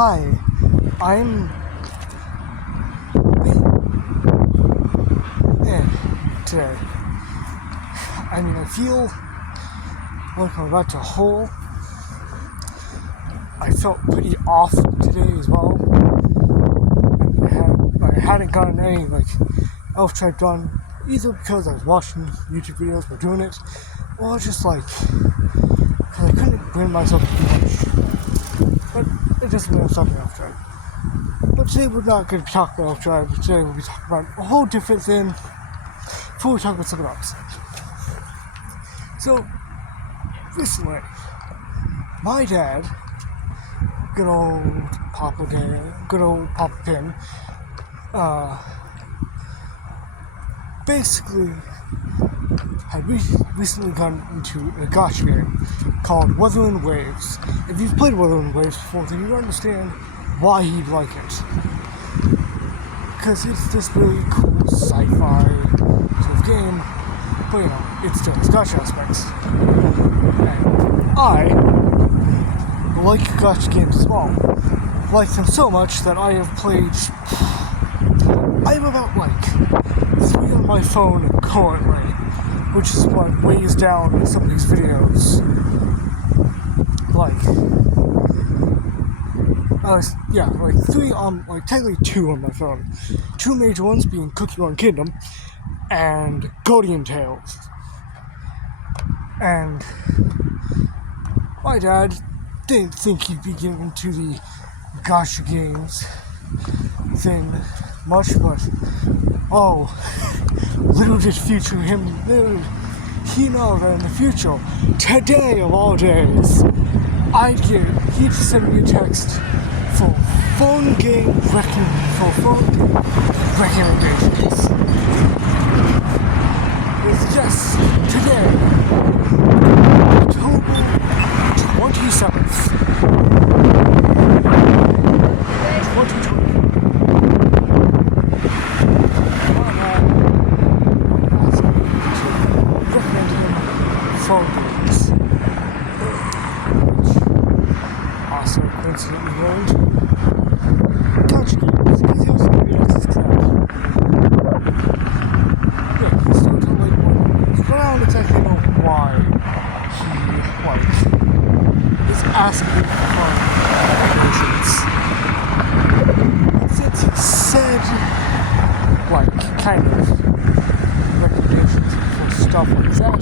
Hi, I'm today. I feel like I'm about to hole. I felt pretty off today as well. I hadn't gotten any elf tribe done, either because I was watching YouTube videos or doing it, or just because I couldn't bring myself to do much. But it doesn't mean I'm stopping elf tribe. But today we're not going to be talking about elf tribe. Today we'll be talking about a whole different thing before we talk about something else. So, recently, my dad, good old Papa Pin, basically had recently gotten into a gacha game called Wuthering Waves. If you've played Wuthering Waves before, then you understand why he'd like it. Because it's this really cool sci-fi sort of game, but it still has gacha aspects. And I like gacha games as well. Like them so much that I have about 3 on my phone currently, which is what weighs down some of these videos. Three on, technically 2 on my phone. 2 major ones being Cookie Run Kingdom and Guardian Tales. And my dad didn't think he'd be getting into the gacha games thing much, but little did he know that in the future, today of all days, he'd send me a text for phone game recommendations. It's just today, October 27th, 2020. Phone games, which also coincidentally learned gacha games, because he also gave me access to that. Yeah, he still don't but I don't exactly know why he is asking for recommendations. Since he said kind of recommendations for stuff like that.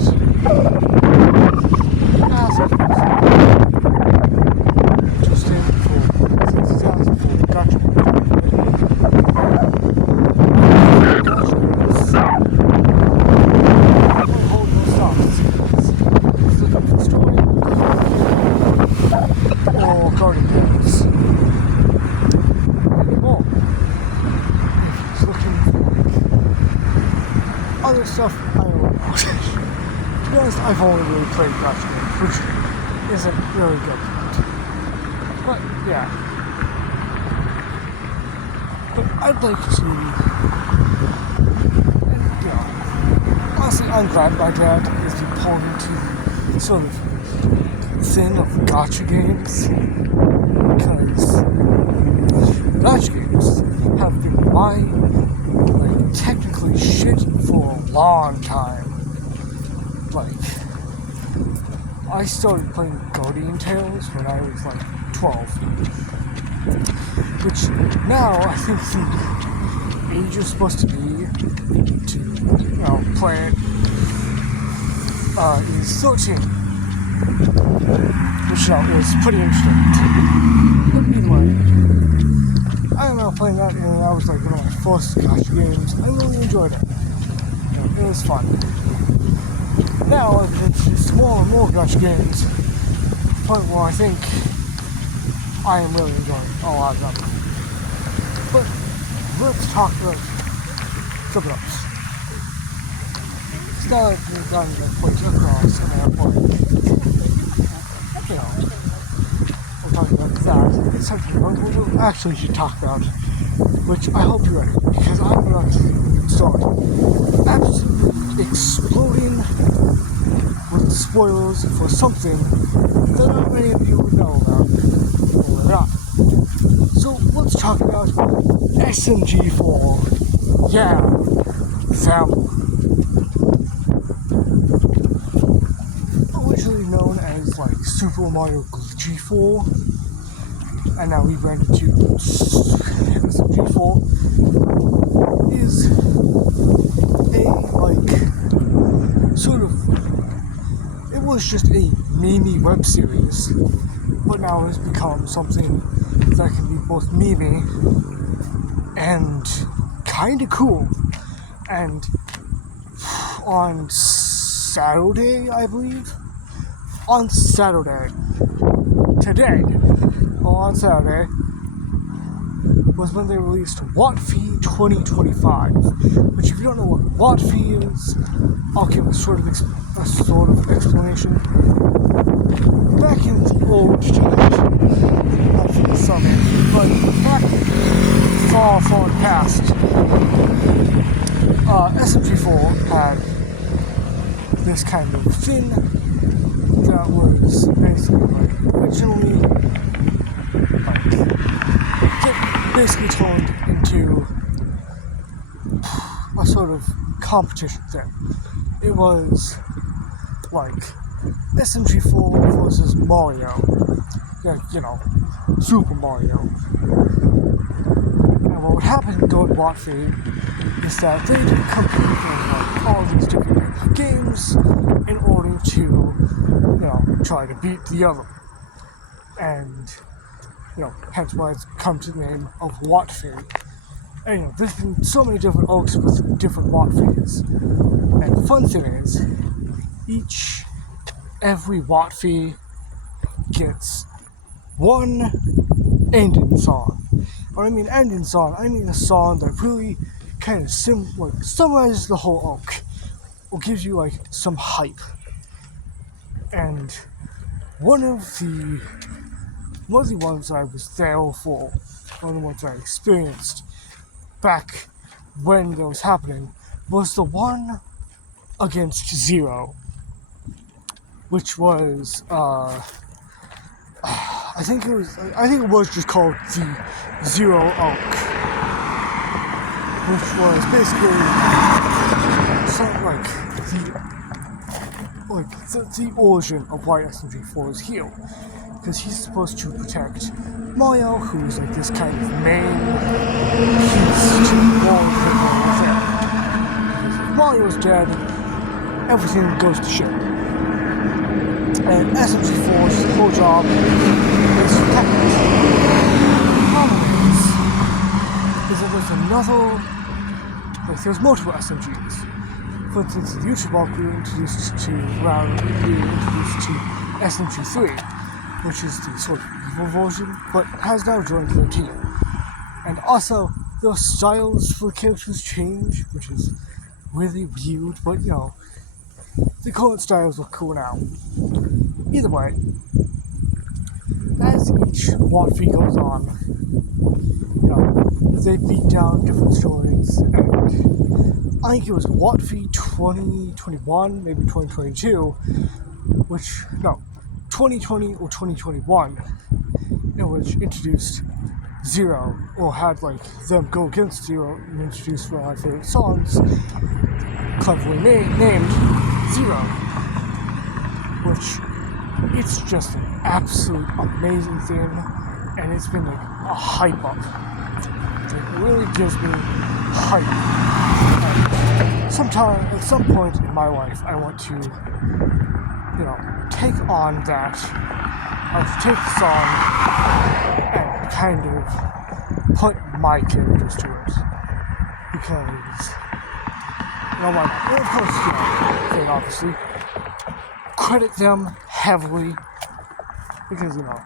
Other stuff, I don't know. To be honest, I've only really played gacha games, which isn't really good. But, yeah. But I'd like to, honestly, I'm glad my dad has been pulled into sort of thing of gacha games, because gacha games have been my technically shit for a long time. I started playing Guardian Tales when I was 12, which now I think the age is supposed to be to play it is 13, which was pretty interesting. But anyway, I remember playing that, and that was one of my first gacha games. I really enjoyed it. It was fun. Now I've been introduced to more and more gacha games, to the point where I think I am really enjoying a lot of them. But let's talk about something else. It's not like we've gotten to the point across an airport. We're talking about that. It's something we'll actually should talk about, which I hope you're ready, because I'm about to start absolutely exploding with spoilers for something that not many of you would know about, or not. So let's talk about SMG4. Yeah, them. Originally known as like Super Mario G4, and now rebranded to SMG4, is a like sort of. It was just a meme web series, but now it's become something that can be both memey and kind of cool. And on Saturday, I believe, on Saturday, was when they released WotFE 2025, which if you don't know what WotFE is, I'll give a sort of explanation. Back in the old generation, not for the summer, but back far in the past, SMG4 had this kind of thing that was basically like originally basically turned into a sort of competition thing. It was like SMG4 versus Mario, like, you know, Super Mario. And what would happen during WotFE is that they did compete in like all these different games in order to, you know, try to beat the other. And, you know, hence why it's come to the name of WotFE. And, you know, there's been so many different oaks with different WotFEs. And the fun thing is, every WotFE gets one ending song. When I mean ending song, I mean a song that really kind of summarizes the whole oak, or gives you like some hype. And one of the ones I was there for, one of the ones I experienced back when that was happening, was the one against Zero, which was I think it was just called the Zero Oak, which was basically something like the origin of why SMG4 is here, because he's supposed to protect Mario, who's like this kind of main piece to all of the there. Because if Mario's dead, everything goes to shit. And SMG4's whole job is to protect it. The problem is that there's multiple SMGs. For instance, the YouTube arc we were introduced to SMG3, which is the sort of evil version, but has now joined their team. And also, their styles for characters change, which is really weird, but you know, the current styles look cool now. Either way, as each WotFE goes on, you know, they beat down different stories, and I think it was WotFE 2021, maybe 2022, 2020 or 2021, in which introduced Zero, or had like them go against Zero and introduced one of my favorite songs, cleverly named Zero, which it's just an absolute amazing thing, and it's been like a hype up. It really gives me hype. And at some point in my life, I want to, you know, take on that. I want to take the song and kind of put my characters to it, because, you know, why not? And of course, you know, they obviously credit them heavily, because, you know,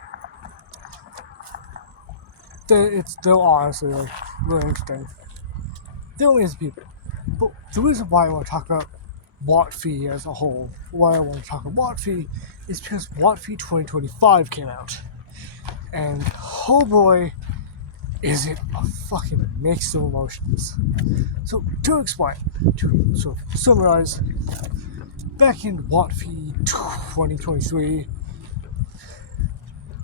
they're honestly like really interesting. They're amazing people. But the reason why I want to talk about WotFE as a whole, why I want to talk about WotFE, is because WotFE 2025 came out. And oh boy, is it a fucking mix of emotions. So to explain, to sort of summarize, back in WotFE 2023,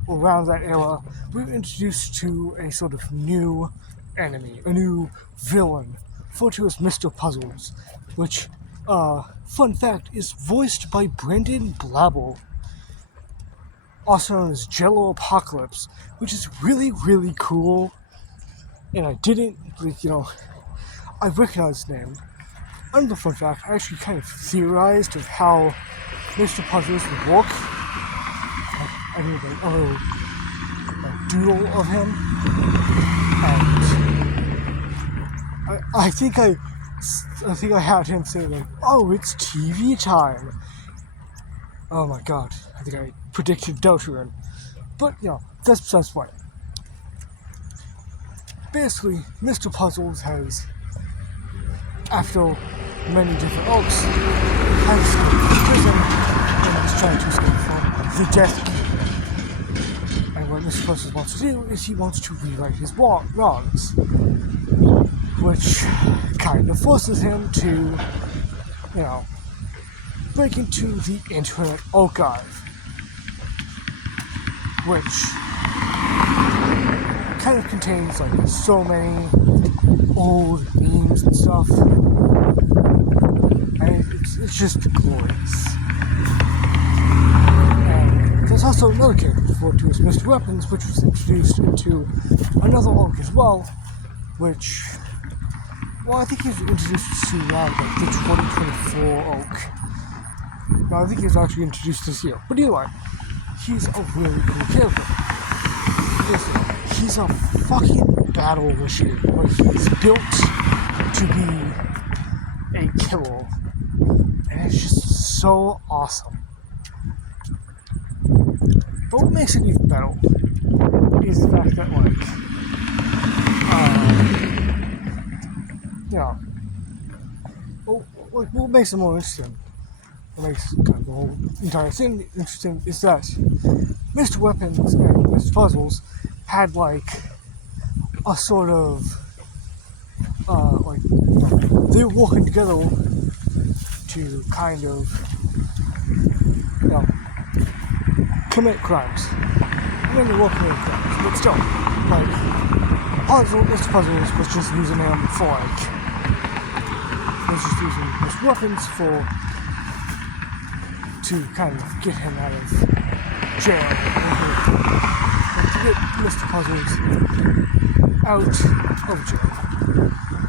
around that era, we were introduced to a sort of new enemy, a new villain, referred to as Mr. Puzzles, which, fun fact, is voiced by Brendan Blabble, also known as Jello Apocalypse, which is really, really cool. And I didn't, I recognize his name. Another fun fact, I actually kind of theorized of how Mr. Puzzles would work. I did a little doodle of him, and I think I had him say like, "Oh, it's TV time." Oh my god, I think I predicted Deltarune. But that's besides the point. Basically, Mr. Puzzles has, after many different arcs, has escaped from prison and is trying to escape from the Death King. And what Mr. Puzzles wants to do is he wants to rewrite his wrongs, which kind of forces him to, break into the Internet Archive, which kind of contains like so many old memes and stuff, and it's just glorious. And there's also another character referred to as Mr. Weapons, which was introduced into another arc as well, which, I think he was introduced soon around like the 2024 arc. No, I think he was actually introduced this year. But either way, he's a really cool character. He's a fucking battle machine. Like, he's built to be a killer. And it's just so awesome. But what makes it even better is the fact that, what makes it more interesting, what makes kind of the whole entire thing interesting, is that Mr. Weapons and Mr. Puzzles had a sort of they were working together to kind of commit crimes. I mean, they were committing crimes, but still, Mr. Puzzles was just using him for was just using his weapons to kind of get him out of jail. To get Mr. Puzzles out of jail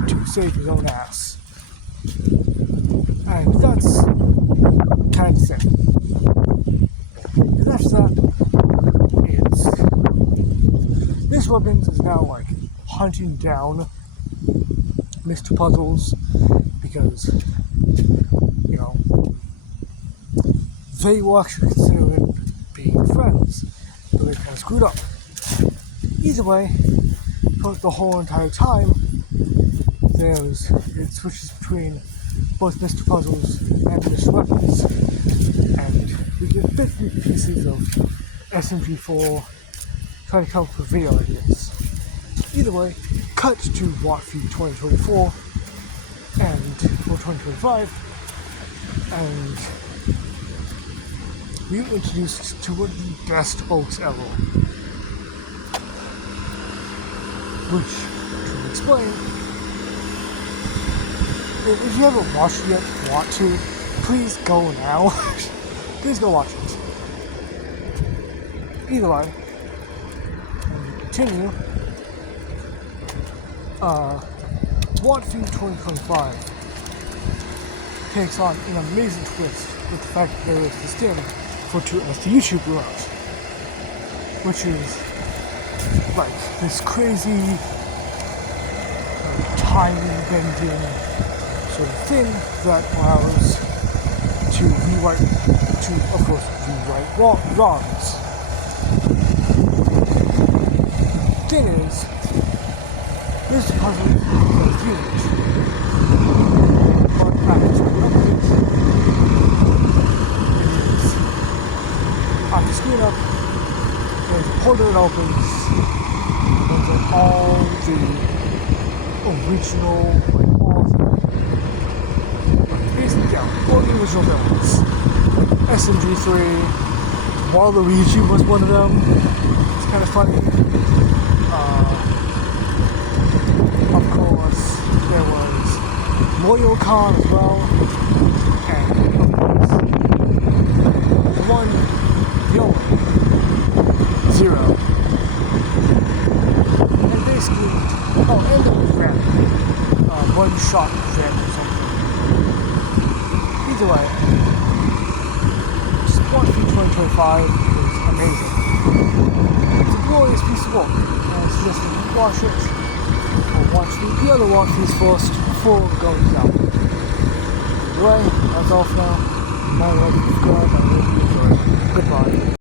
to save his own ass. And that's kind of the thing. And after that, Mr. Weapons is now hunting down Mr. Puzzles because, they were actually considering being friends, but they kind of screwed up. Either way, for the whole entire time, it switches between both Mr. Puzzles and Mr. Weapons, and we get bits and pieces of SMG4 trying to come up with video ideas. Either way, cut to Wattfeed 2024 or 2025, and we were introduced to one of the best arcs ever. Which, to explain, if you haven't watched it yet, want to, please go now. Please go watch it. Either way, continue. Wattfeed 2025 takes on an amazing twist with the fact that there is this thing for to as the YouTube world, which is this crazy time bending sort of thing that allows to rewrite wrongs. Thing is, Mr. Puzzle is huge, but after screwing up, there's a portal that opens, and then all the original, all the original villains, SMG3, Waluigi was one of them. It's kind of funny. Of course, there was Loyal Khan as well. And of course, the one, the only, Zero. And basically, and there was Ram. One shot Ram or something. Either way, Sport Feed 2025 is amazing. It's a glorious piece of work, and I suggest that you watch it, or watch the other walkthroughs first before going down. Anyway, that's all for now. My love, subscribe, I really enjoy it. Goodbye.